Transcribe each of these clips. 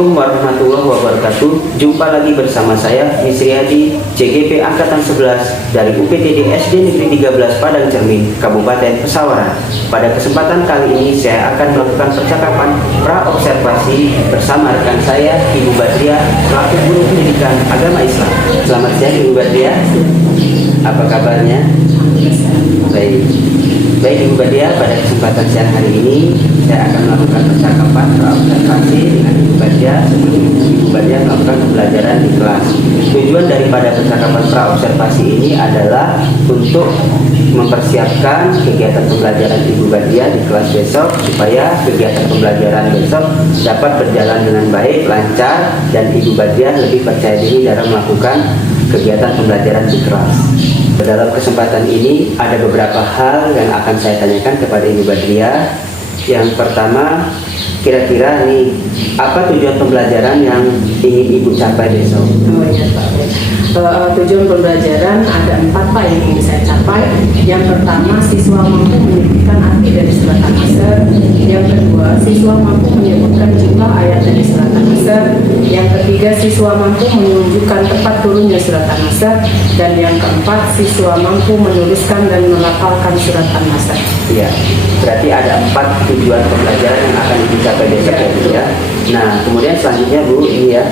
Assalamualaikum warahmatullahi wabarakatuh. Jumpa lagi bersama saya Misriadi, CGP Angkatan 11 dari UPTD SD Negeri 13 Padang Cermin, Kabupaten Pesawaran. Pada kesempatan kali ini saya akan melakukan percakapan pra-observasi bersama rekan saya Ibu Badria, selaku guru pendidikan agama Islam. Selamat siang Ibu Badria. Apa kabarnya? Baik. Baik Ibu Badria, pada kesempatan siang hari ini saya akan melakukan percakapan pra-observasi dengan Ibu Badria sebelum Ibu Badria melakukan pembelajaran di kelas. Tujuan daripada percakapan pra-observasi ini adalah untuk mempersiapkan kegiatan pembelajaran Ibu Badria di kelas besok, supaya kegiatan pembelajaran besok dapat berjalan dengan baik, lancar, dan Ibu Badria lebih percaya diri dalam melakukan kegiatan pembelajaran di kelas. Dalam kesempatan ini ada beberapa hal yang akan saya tanyakan kepada Ibu Badria. Yang pertama, kira-kira nih, apa tujuan pembelajaran yang ingin Ibu capai besok? Oh iya Pak. Tujuan pembelajaran ada 4 Pak yang ingin saya capai. Yang pertama, siswa mampu menyebutkan arti dari surat An-Nasr. Yang kedua, siswa mampu menyebutkan jumlah ayat dari surat An-Nasr. Yang ketiga, siswa mampu menunjukkan tempat turunnya surat An-Nasr. Dan yang keempat, siswa mampu menuliskan dan melafalkan surat An-Nasr. Iya, berarti ada 4 tujuan pembelajaran yang akan dicapai besok ya Bu ya. Nah, kemudian selanjutnya Bu, ini ya,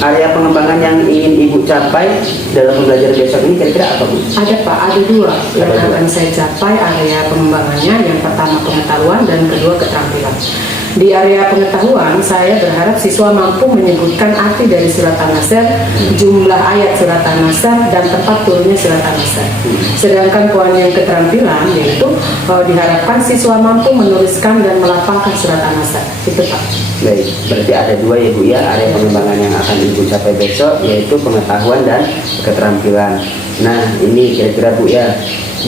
area pengembangan yang ingin Ibu capai dalam pembelajaran besok ini kira-kira apa Bu? Ada Pak, ada 2 yang akan saya capai area pengembangannya. Yang pertama pengetahuan dan kedua keterampilan. Di area pengetahuan, saya berharap siswa mampu menyebutkan arti dari surat An-Nasr, jumlah ayat surat An-Nasr, dan tempat turunnya surat An-Nasr. Sedangkan poin yang keterampilan yaitu diharapkan siswa mampu menuliskan dan melafalkan surat An-Nasr. Itu Pak. Baik, berarti ada 2 ya Bu ya, area pengembangan yang akan Ibu capai besok, yaitu pengetahuan dan keterampilan. Nah, ini kira-kira Bu ya,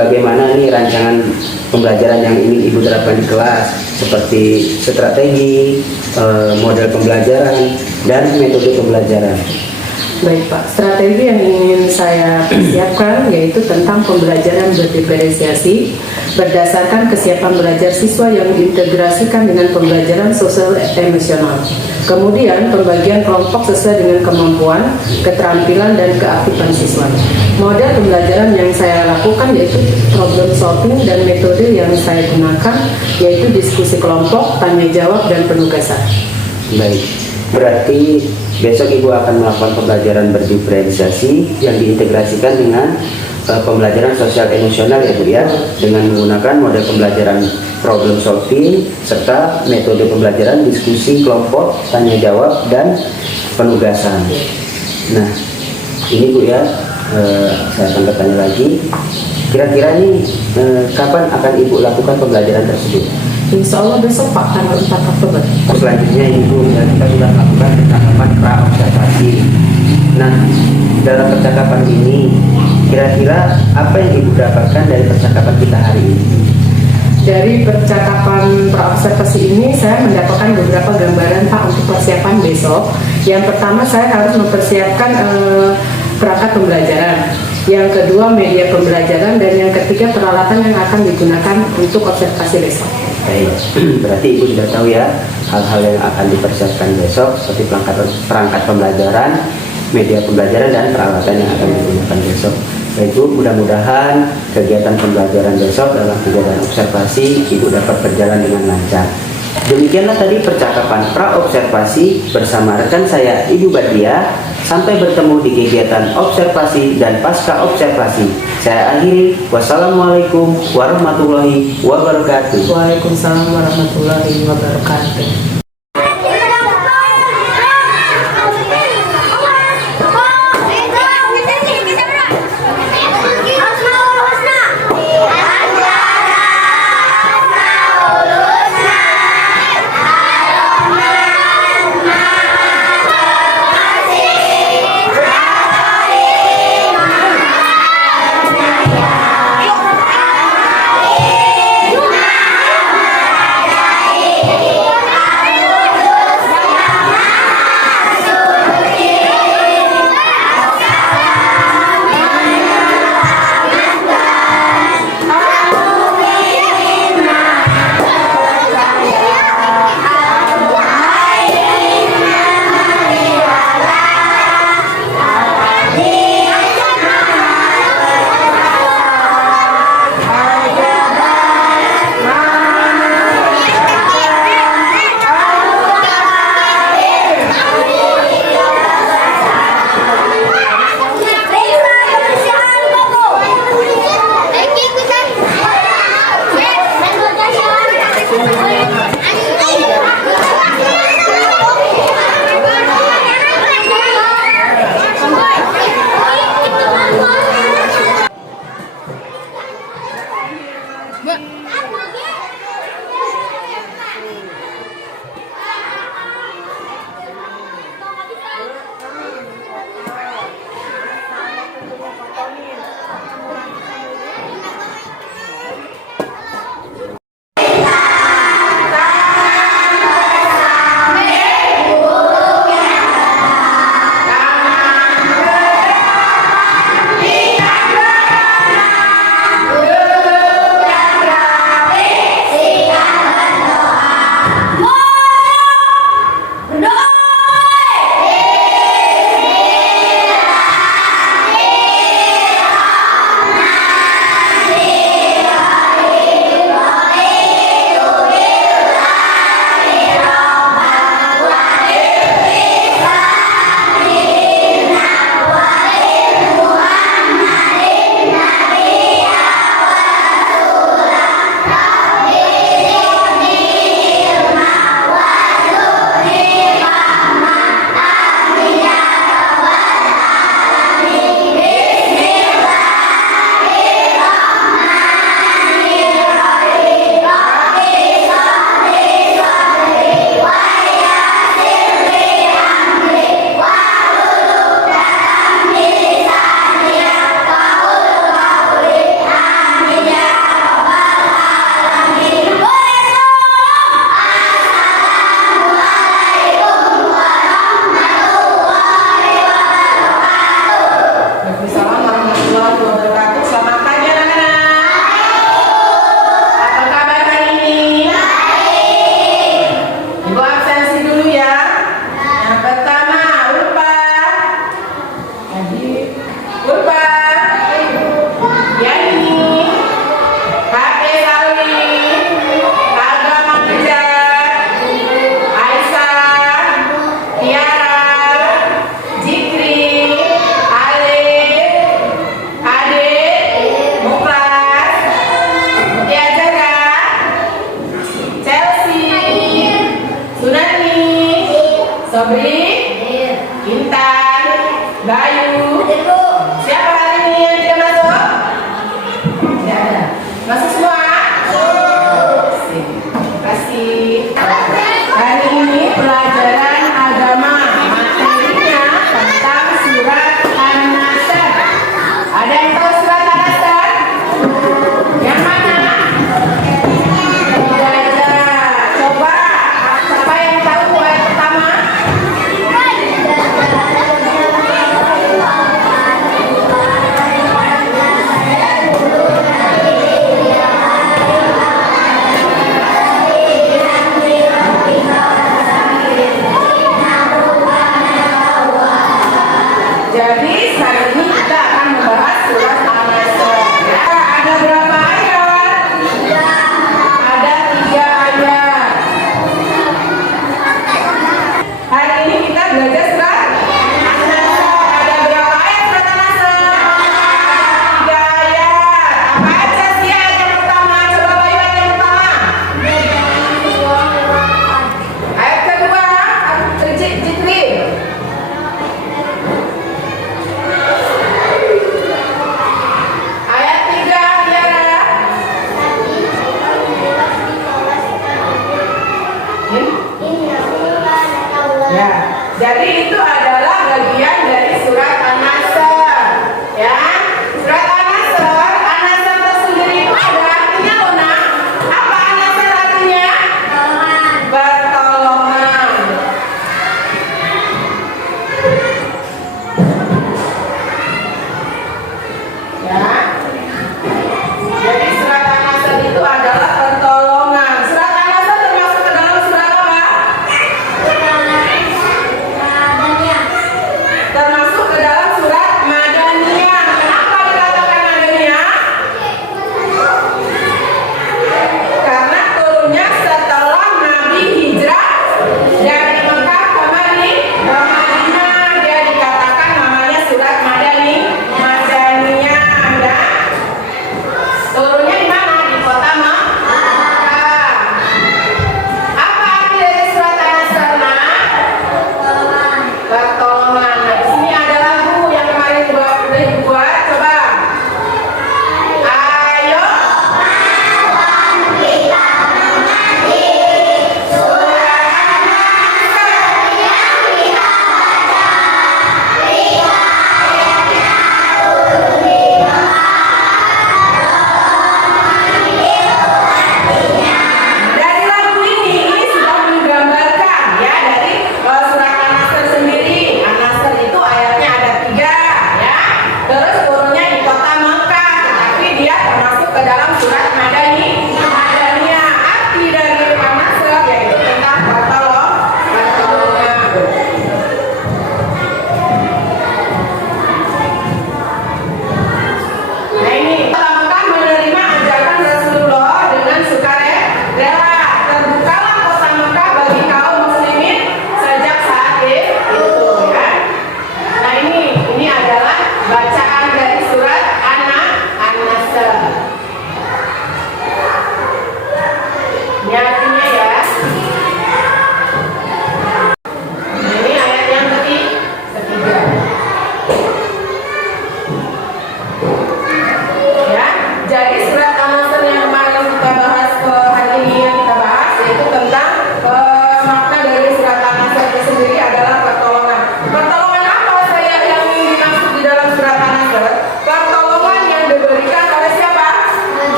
bagaimana nih rancangan pembelajaran yang ingin Ibu terapkan di kelas, seperti strategi, model pembelajaran, dan metode pembelajaran. Baik Pak, strategi yang ingin saya persiapkan yaitu tentang pembelajaran berdiferensiasi berdasarkan kesiapan belajar siswa yang diintegrasikan dengan pembelajaran sosial emosional. Kemudian pembagian kelompok sesuai dengan kemampuan, keterampilan, dan keaktifan siswa. Model pembelajaran yang saya lakukan yaitu problem solving, dan metode yang saya gunakan yaitu diskusi kelompok, tanya jawab, dan penugasan. Baik, berarti besok Ibu akan melakukan pembelajaran berdiferensiasi yang diintegrasikan dengan pembelajaran sosial emosional ya Bu ya, dengan menggunakan model pembelajaran problem solving serta metode pembelajaran diskusi kelompok, tanya jawab, dan penugasan. Nah, ini Bu ya, saya akan bertanya lagi, kira-kira nih kapan akan Ibu lakukan pembelajaran tersebut? Insya Allah besok Pak, tanggal 4 Oktober. Selanjutnya Ibu, kita sudah melakukan percakapan pra-observasi. Nah, dalam percakapan ini kira-kira apa yang Ibu dapatkan dari percakapan kita hari ini? Dari percakapan pra-observasi ini saya mendapatkan beberapa gambaran Pak untuk persiapan besok. Yang pertama, saya harus mempersiapkan perangkat pembelajaran. Yang kedua, media pembelajaran. Dan yang ketiga, peralatan yang akan digunakan untuk observasi besok. Baik, berarti Ibu sudah tahu ya hal-hal yang akan dipersiapkan besok, seperti perangkat pembelajaran, media pembelajaran, dan peralatan yang akan digunakan besok. Baik Bu, mudah-mudahan kegiatan pembelajaran besok dalam kegiatan observasi Ibu dapat berjalan dengan lancar. Demikianlah tadi percakapan pra-observasi bersama rekan saya Ibu Badria. Sampai bertemu di kegiatan observasi dan pasca observasi. Saya akhiri. Wassalamualaikum warahmatullahi wabarakatuh. Waalaikumsalam warahmatullahi wabarakatuh. Masuk semua? Terima kasih. Hari ini pelajaran agama, materinya tentang surat An-Nasr. Ada yang tahu surat An-Nasr? Yang mana? Tidak ada. Coba, siapa yang tahu ayat pertama?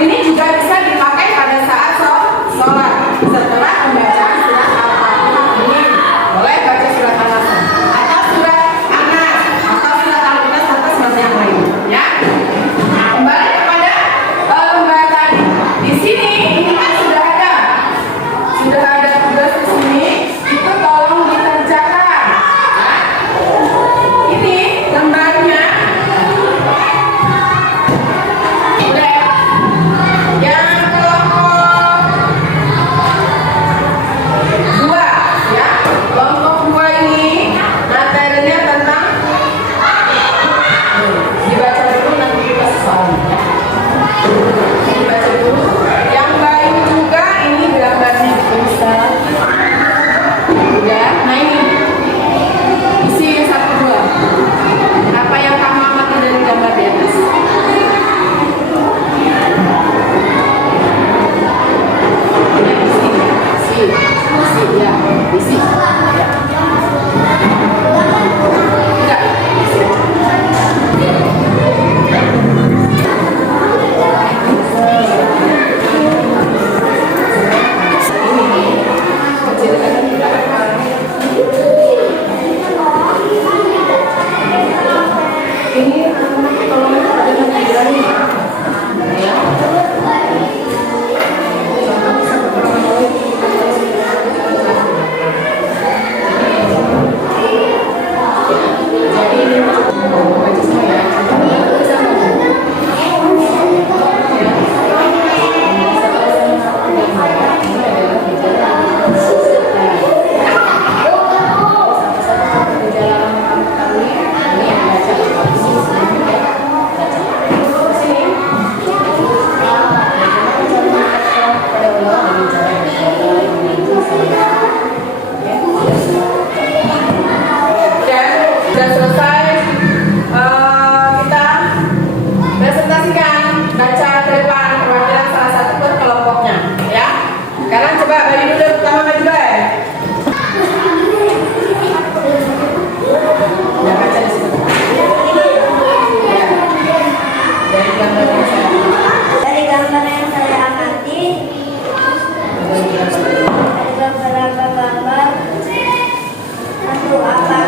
Ini juga bisa dipakai pada saat sholat setelah pembacaan surat Al-Fatihah ini. Boleh baca surat Al-Asr atau surat An-Nas atau surat Al-Ikhlas atau surat yang lain, ya. Nah, kembali kepada lembar tadi. Di sini ini kan sudah ada tugas di sini. Itu tolong dikerjakan. Nah, ini lembarnya. Udah. Yang kelompok 2, ya. Kelompok 2 ini materinya tentang dibaca dulu nanti kita soalnya. Dibaca dulu. Yang lain juga ini gambarnya bisa. Udah. Nah ini isi 1, 2. Apa yang kamu amati dari gambar di atas? Isi, ya, isi. Ya. Enggak, isi aja. Ini tolong ada yang ya. Sudah selesai, kita presentasikan, baca ke depan perwakilan salah satu kelompoknya, ya. Sekarang coba bagi dulu, pertama bagi dulu. Ya, baca di situ. Ya. Dari gambar yang saya amati, ada beberapa gambar. Satu apa?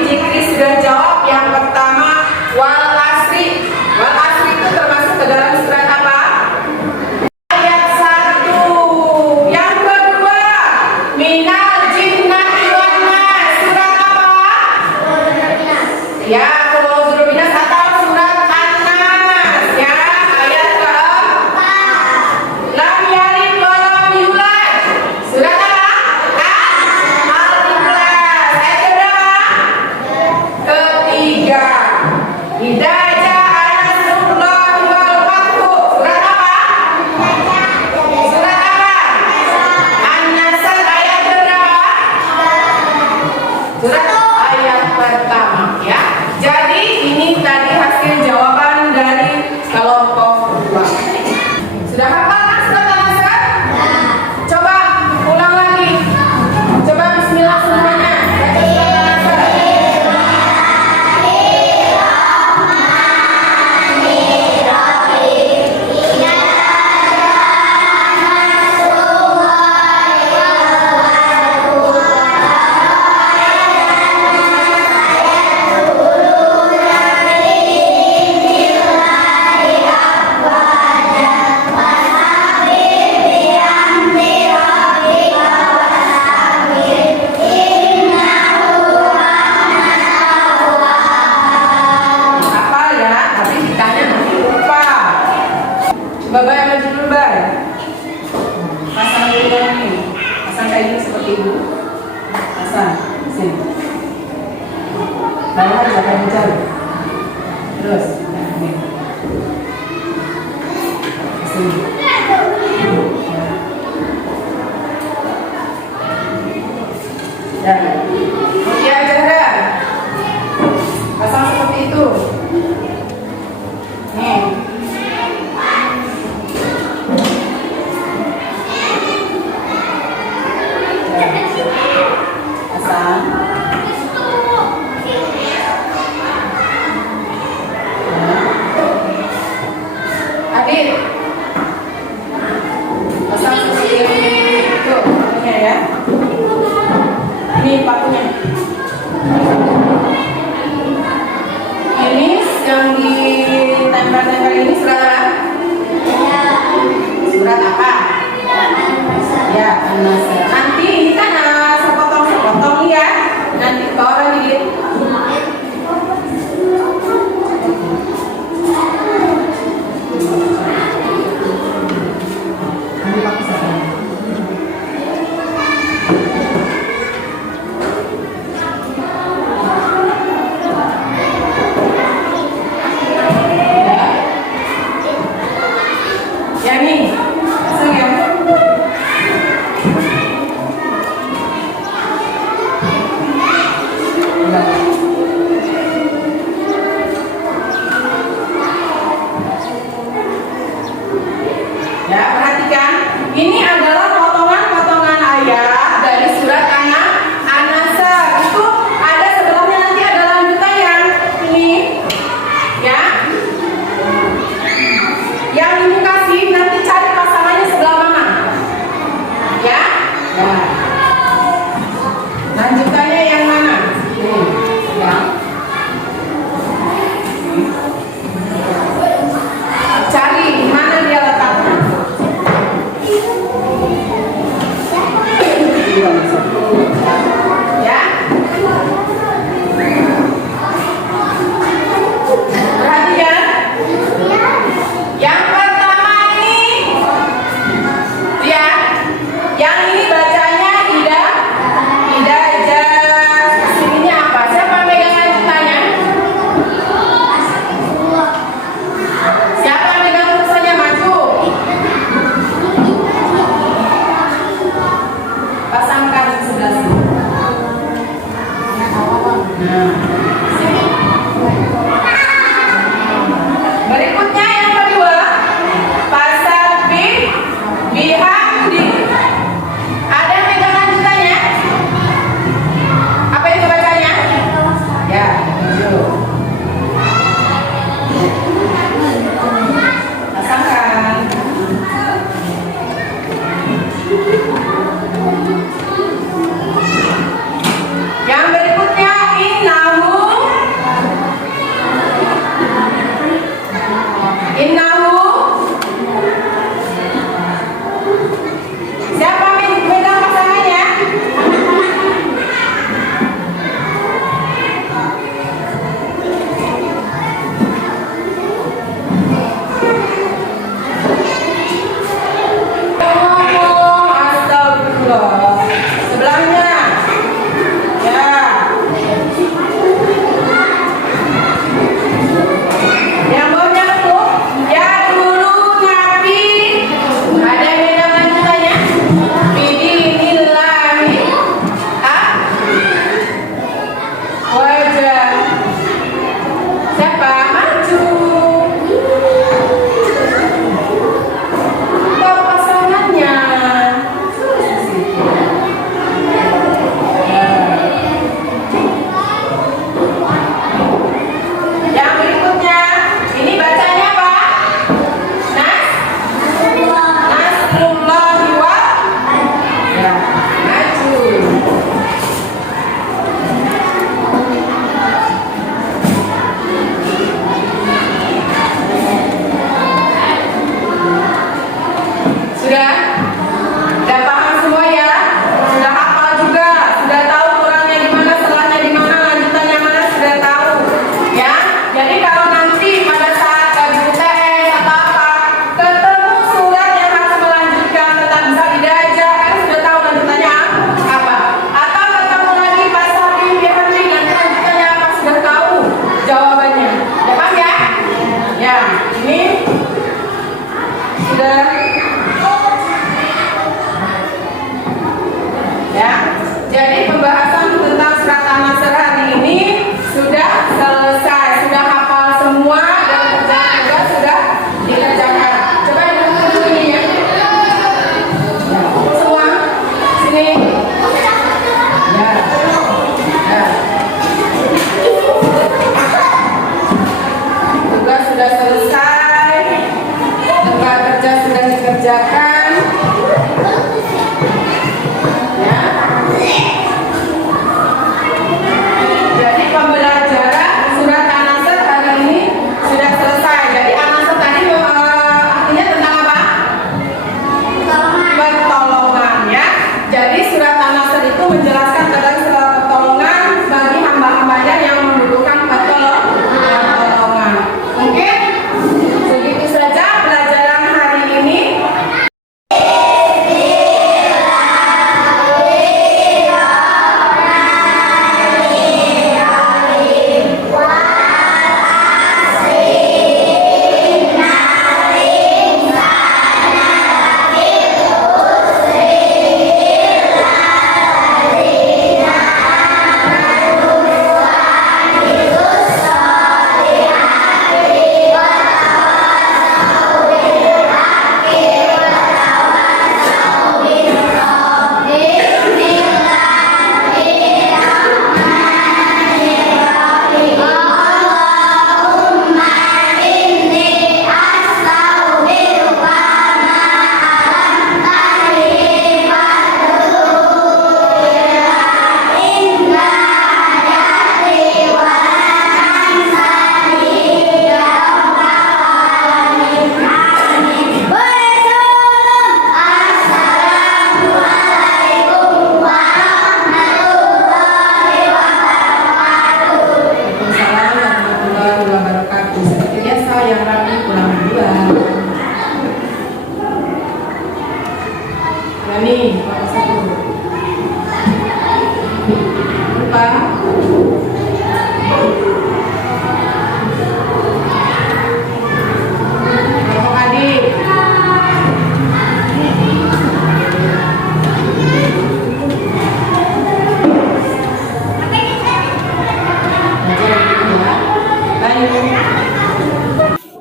Jikri sudah jawab yang pertama wal asri. Wal asri itu termasuk ke dalam surat apa? Ayat 1. Yang kedua, minal jinnati wan nas. Surat apa? Ya, kalau Zulubinas atau surat An-Nas. Ya, ayat keempat. Lam yalid wa lam yulad. Surat apa? Al-Ikhlas. Ayat keberapa? Ketiga. Idza jaa nasrullahi wal fathu. Surat apa? Surat apa? An-Nasr ayat keberapa? Surat ayat pertama, ya. Jadi ini tadi hasil jawaban dari kelompok 2. Sudah hafal kan surat An-Nasr? Coba ulang lagi. Coba bismillah semuanya. Baca surat An-Nasr. Hafal ya, tapi ditanya nanti lupa. Coba bayar maju dulu, Bay. Pasang dulu ini. Pasang kayak gini seperti itu. Pasang, sini. Lalu harus akan mencari. Terus, nah, ini. Sini. Ya. Oke aja dah. Pasang seperti itu. Nih. Pasang. Adit. Pasang seperti itu. Ini ya. Ini pakai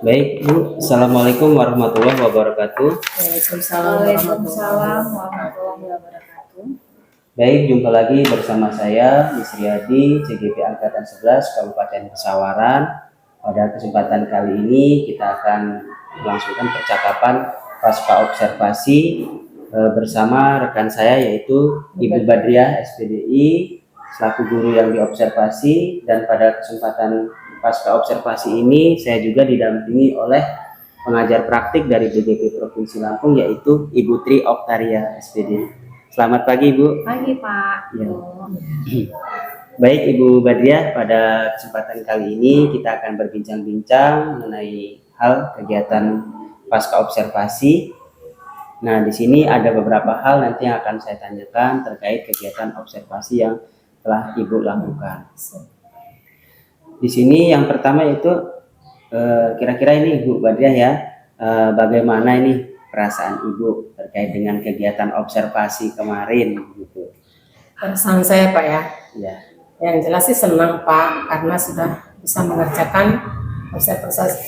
Baik Bu, Assalamualaikum warahmatullahi wabarakatuh. Waalaikumsalam warahmatullahi wabarakatuh. Baik, jumpa lagi bersama saya Misriadi, CGP Angkatan 11 Kabupaten Pesawaran. Pada kesempatan kali ini kita akan melangsungkan percakapan pasca observasi bersama rekan saya yaitu Ibu Badriah SPDI selaku guru yang diobservasi, dan pada kesempatan pasca observasi ini saya juga didampingi oleh pengajar praktik dari DGP Provinsi Lampung yaitu Ibu Tri Oktaria SPD. Selamat pagi Ibu. Pagi Pak. Ya. Baik Ibu Badriah, pada kesempatan kali ini kita akan berbincang-bincang mengenai hal kegiatan pasca observasi. Nah, di sini ada beberapa hal nanti yang akan saya tanyakan terkait kegiatan observasi yang telah Ibu lakukan. Di sini yang pertama itu kira-kira ini Ibu Badriah ya, bagaimana ini perasaan Ibu terkait dengan kegiatan observasi kemarin gitu. Perasaan saya Pak ya, Ya. yang jelas sih senang Pak, karena sudah bisa mengerjakan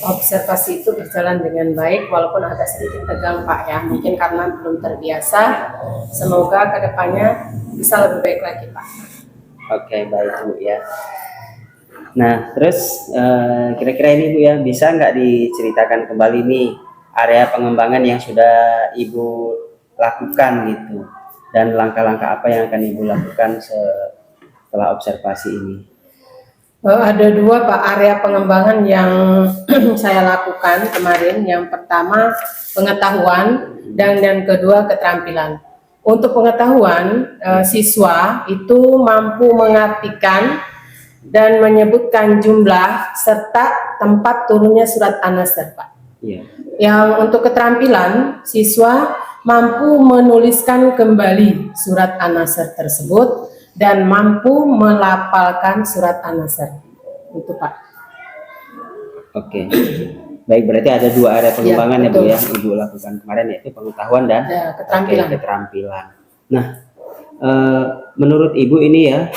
observasi itu berjalan dengan baik, walaupun agak sedikit tegang Pak ya, mungkin karena belum terbiasa. Semoga kedepannya bisa lebih baik lagi Pak. Oke, baik Bu ya. Nah, terus kira-kira ini Bu ya, bisa nggak diceritakan kembali nih area pengembangan yang sudah Ibu lakukan gitu, dan langkah-langkah apa yang akan Ibu lakukan setelah observasi ini? Ada dua Pak area pengembangan yang saya lakukan kemarin. Yang pertama pengetahuan dan yang kedua keterampilan. Untuk pengetahuan, siswa itu mampu mengartikan dan menyebutkan jumlah serta tempat turunnya surat An-Nasr Pak. Iya. Yang untuk keterampilan, siswa mampu menuliskan kembali surat An-Nasr tersebut dan mampu melafalkan surat An-Nasr. Itu Pak. Oke. Baik, berarti ada dua area pengembangan ya Bu betul. ya, Ibu lakukan kemarin, yaitu pengetahuan dan Keterampilan. Oke, keterampilan. Nah, menurut Ibu ini ya,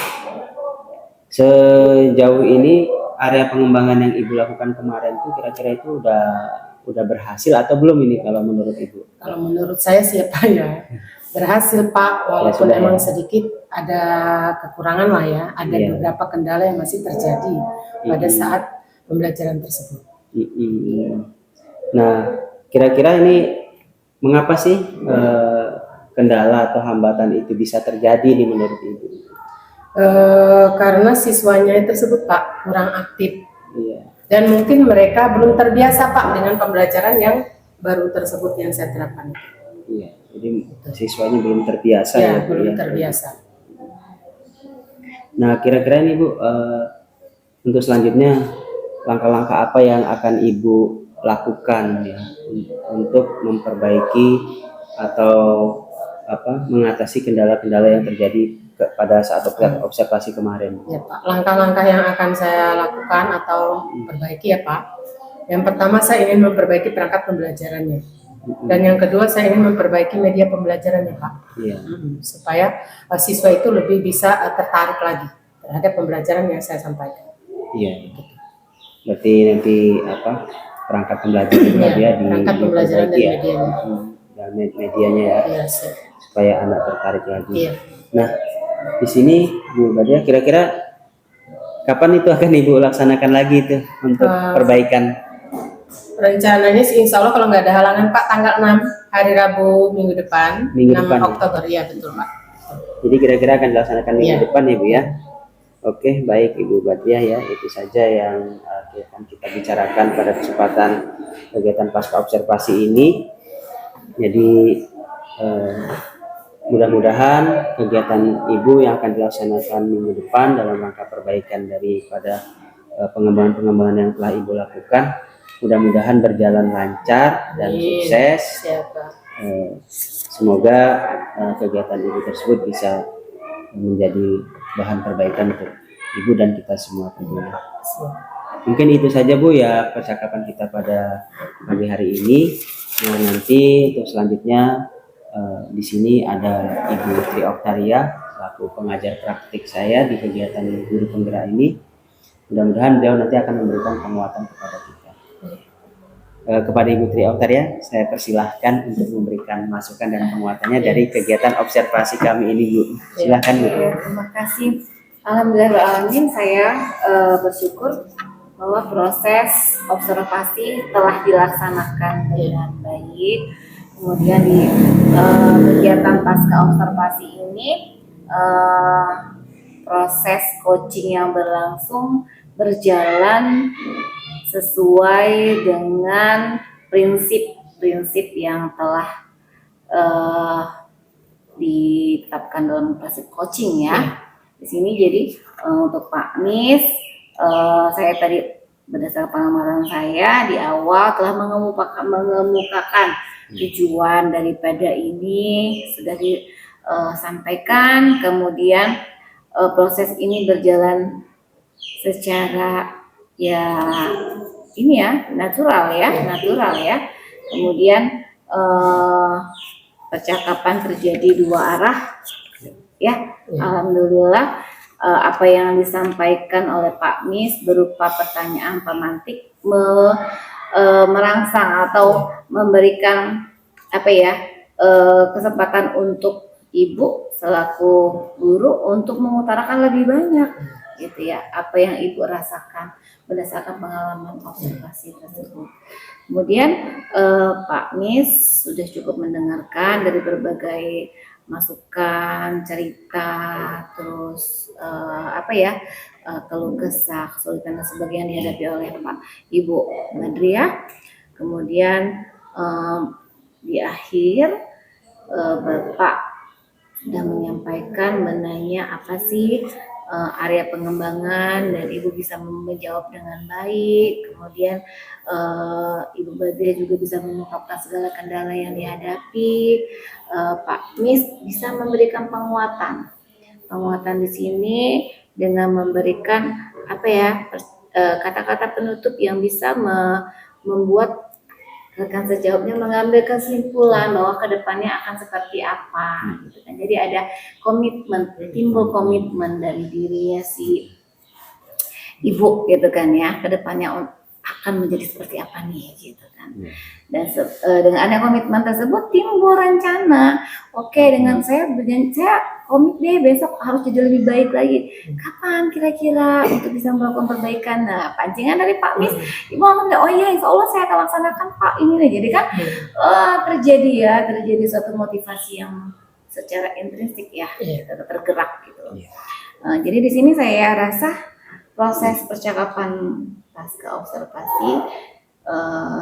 sejauh ini area pengembangan yang Ibu lakukan kemarin itu kira-kira itu udah berhasil atau belum ini kalau menurut Ibu? Kalau menurut saya siapa ya berhasil Pak, walaupun sudah, emang ya. sedikit ada kekurangan lah ya, ada Iya. beberapa kendala yang masih terjadi pada saat pembelajaran tersebut. Nah, kira-kira ini mengapa sih kendala atau hambatan itu bisa terjadi nih menurut Ibu? Karena siswanya tersebut Pak kurang aktif. Iya. Dan mungkin mereka belum terbiasa Pak dengan pembelajaran yang baru tersebut yang saya terapkan. Iya, jadi siswanya belum terbiasa Ya, Bu, belum ya. terbiasa. Nah, kira-kira ini Bu, untuk selanjutnya langkah-langkah apa yang akan Ibu lakukan ya untuk memperbaiki atau mengatasi kendala-kendala yang terjadi pada saat observasi kemarin? Ya Pak, langkah-langkah yang akan saya lakukan atau perbaiki ya Pak. Yang pertama saya ingin memperbaiki perangkat pembelajarannya. Dan yang kedua saya ingin memperbaiki media pembelajarannya Pak. Iya. Supaya siswa itu lebih bisa tertarik lagi terhadap pembelajaran yang saya sampaikan. Iya. Berarti nanti perangkat pembelajaran dia perangkat pembelajaran dan ya. medianya. Dan medianya ya. Iya, siap. Supaya anak tertarik lagi. Iya. Nah, di sini Bu Badriah, kira-kira kapan itu akan Ibu laksanakan lagi itu untuk perbaikan? Rencananya sih insya Allah kalau nggak ada halangan Pak, tanggal 6 hari Rabu minggu depan, Minggu 6 depan. Oktober, ya betul Pak. Jadi kira-kira akan dilaksanakan minggu Iya. depan ya Bu ya. Oke, baik Ibu Badriah ya, itu saja yang akan kita bicarakan pada kesempatan kegiatan pasca observasi ini. Jadi mudah-mudahan kegiatan Ibu yang akan dilaksanakan minggu depan dalam rangka perbaikan daripada pengembangan-pengembangan yang telah Ibu lakukan, mudah-mudahan berjalan lancar dan sukses. Siapa? Semoga kegiatan Ibu tersebut bisa menjadi bahan perbaikan untuk Ibu dan kita semua tentunya. Mungkin itu saja Bu ya percakapan kita pada pagi hari ini. Nah, nanti untuk selanjutnya di sini ada Ibu Tri Oktaria selaku pengajar praktik saya di kegiatan guru penggerak ini. Mudah-mudahan beliau nanti akan memberikan penguatan kepada kita. kepada Ibu Tri Autaria, saya persilahkan untuk memberikan masukan dan penguatannya dari kegiatan observasi kami ini, Bu. Silahkan, Bu. Ya, terima kasih. Alhamdulillahirrahmanirrahim, saya bersyukur bahwa proses observasi telah dilaksanakan dengan baik. Kemudian di kegiatan pasca observasi ini proses coaching yang berlangsung berjalan sesuai dengan prinsip-prinsip yang telah ditetapkan dalam proses coaching ya. Di sini jadi untuk Pak Mis, saya tadi berdasarkan pengamalan saya di awal telah mengemukakan tujuan daripada ini sudah disampaikan. Kemudian proses ini berjalan secara natural ya. Kemudian percakapan terjadi dua arah ya. Alhamdulillah apa yang disampaikan oleh Pak Mis berupa pertanyaan pemantik merangsang atau memberikan kesempatan untuk Ibu selaku guru untuk mengutarakan lebih banyak gitu ya, apa yang Ibu rasakan berdasarkan pengalaman observasi tersebut. Kemudian Pak Mis sudah cukup mendengarkan dari berbagai masukan, cerita, terus keluh kesah, kesulitan dan sebagainya yang dihadapi oleh Pak Ibu Badriah. Kemudian di akhir Bapak sudah menyampaikan menanya apa sih area pengembangan dan Ibu bisa menjawab dengan baik. Kemudian Ibu Badriah juga bisa mengungkapkan segala kendala yang dihadapi. Pak Mis bisa memberikan penguatan di sini dengan memberikan kata-kata penutup yang bisa membuat rekan sejawabnya mengambil kesimpulan bahwa kedepannya akan seperti apa gitu kan. Jadi ada komitmen, timbul komitmen dari dirinya si Ibu gitu kan ya, kedepannya akan menjadi seperti apa nih gitu kan. Dan dengan ada komitmen tersebut timbul rencana. Oke, dengan saya komit deh besok harus jadi lebih baik lagi. Kapan kira-kira untuk bisa melakukan perbaikan? Nah, pancingan dari Pak Mis, Ibu ngomong, oh iya, insya Allah saya akan laksanakan Pak ini nih. Jadi kan terjadi suatu motivasi yang secara intrinsik ya, tergerak gitu. Jadi di sini saya rasa proses percakapan pasca observasi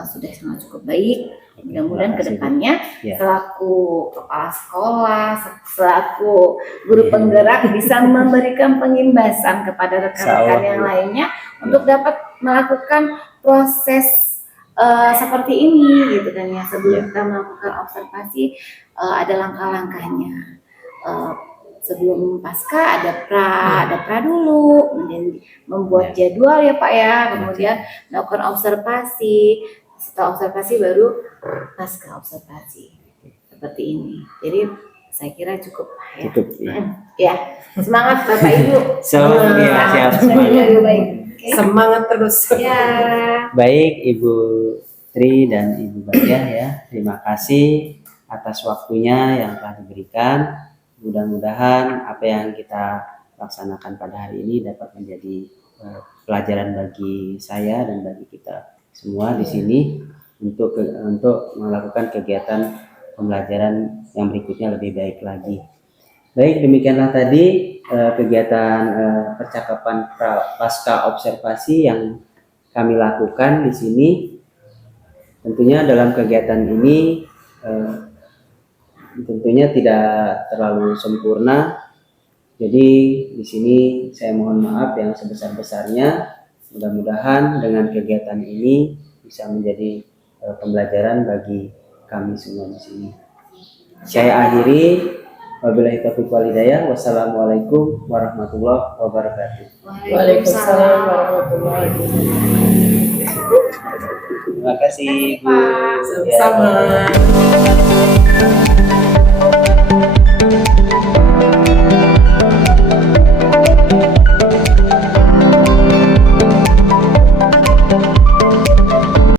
sudah sangat cukup baik. Mudah-mudahan kedepannya selaku kepala sekolah, selaku guru penggerak bisa memberikan pengimbasan kepada rekan-rekan yang lainnya untuk dapat melakukan proses seperti ini gitu kan ya. Sebelum kita melakukan observasi ada langkah-langkahnya. Sebelum pasca ada pra dulu, kemudian membuat jadwal ya Pak ya, kemudian melakukan observasi, setelah observasi baru pasca observasi seperti ini. Jadi saya kira cukup ya. Ya, semangat Bapak Ibu. Siap. Semangat terus. Ya. Baik Ibu Tri dan Ibu Badriah ya, terima kasih atas waktunya yang telah diberikan. Mudah-mudahan apa yang kita laksanakan pada hari ini dapat menjadi pelajaran bagi saya dan bagi kita semua di sini untuk melakukan kegiatan pembelajaran yang berikutnya lebih baik lagi. Baik, demikianlah tadi kegiatan percakapan pasca observasi yang kami lakukan di sini. Tentunya dalam kegiatan ini tentunya tidak terlalu sempurna. Jadi di sini saya mohon maaf yang sebesar-besarnya. Mudah-mudahan dengan kegiatan ini bisa menjadi pembelajaran bagi kami semua di sini. Saya akhiri, wabillahi taufiq wal hidayah. Wassalamualaikum warahmatullahi wabarakatuh. Waalaikumsalam warahmatullahi wabarakatuh. Terima kasih, Bu. Sama.